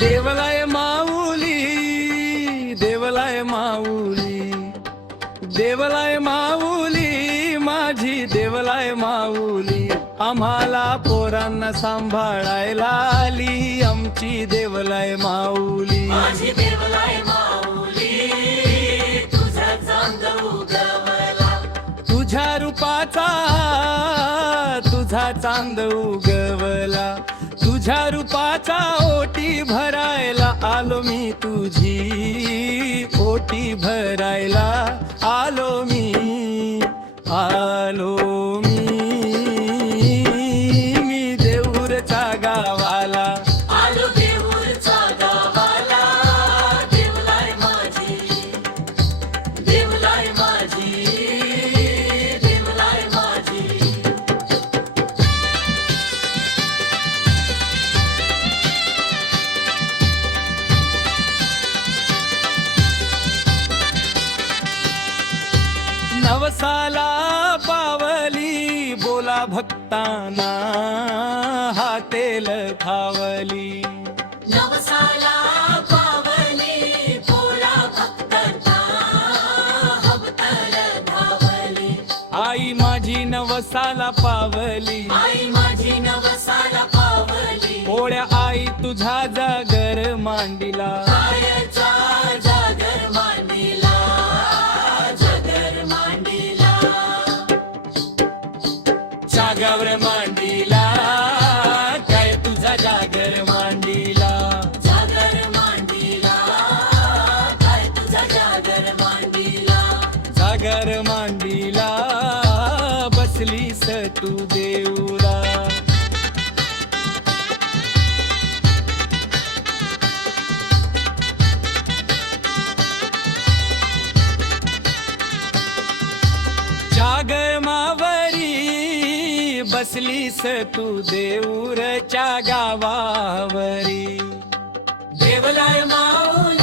देवलाय माऊली, देवलाय माऊली, देवलाय माऊली, माझी देवलाय माऊली. आम्हाला पोरांना सांभाळायला आली आमची देवलाय माऊली. माझी देवलाय माऊली, तुझा चांद उगवला. तुझ्या रूपाचा, तुझा चांद उगवला. तुझ्या रूपाचा ओटी भरायला आलो मी, तुझी ओटी भरायला आलो मी, आलो मी, मी देऊरच्या गावाला. आलो देऊरच्या गावाला. देवलाय माझी, देवलाय माझी, देवलाय माझी. नवसाला पावली, बोला भक्ताना हातेल खावली. नवसाला पावली, बोला भक्तांना हवतल धावली. आई माझी नवसाला पावली, आई माझी नवसाला पावली. पोळ्या आई तुझा जागर मांडिला. कायचा जागर मांडिला, जागर मांडिला. जागावर मांडिला, काय तुझा जागर मांडिला. जागर मांडिला, काय तुझा जागर मांडिला. जागर मांडिला, बसलीस तू देऊरा. जागर मावरी, बसलीस तू देऊरच्या गावावरी. देवलाय माऊली.